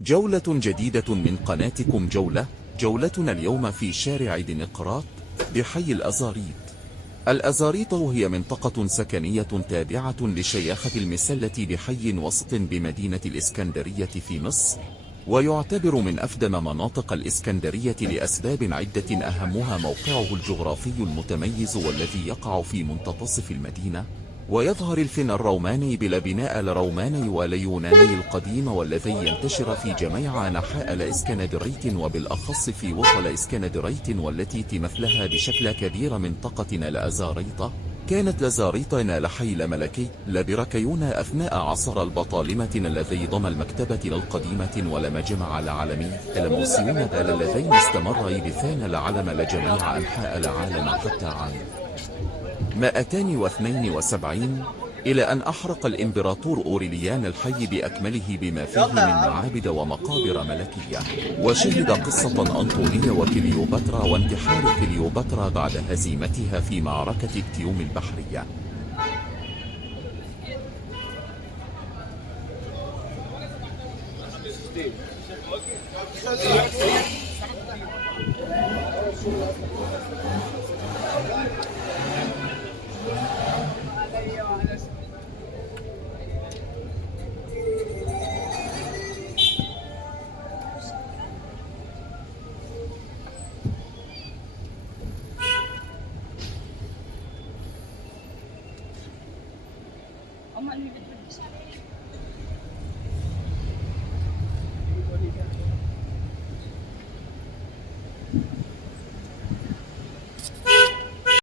جولة جديدة من قناتكم جولتنا اليوم في شارع دينقراط بحي الأزاريط. الأزاريط هي منطقة سكنية تابعة لشياخة المسلة بحي وسط بمدينة الإسكندرية في مصر، ويعتبر من أفدم مناطق الإسكندرية لأسباب عدة أهمها موقعه الجغرافي المتميز والذي يقع في منتصف المدينة، ويظهر الفن الروماني بلا بناء الروماني واليوناني القديم والذي ينتشر في جميع أنحاء الإسكندرية وبالأخص في وصل إسكندرية والتي تمثلها بشكل كبير منطقتنا الأزاريطة. كانت لزاريطنا لحي ملكي لبركيون أثناء عصر البطالمة الذي ضم المكتبة القديمة والمجمع العالمي الموسيون بال اللذين استمر يبثان العلم لجميع أنحاء العالم حتى عام 272 إلى أن أحرق الإمبراطور أوريليان الحي بأكمله بما فيه من معابد ومقابر ملكية. وشهد قصة أنطونية وكليوباترا وانتحار كليوباترا بعد هزيمتها في معركة اكتيوم البحرية. هم اللي بتحب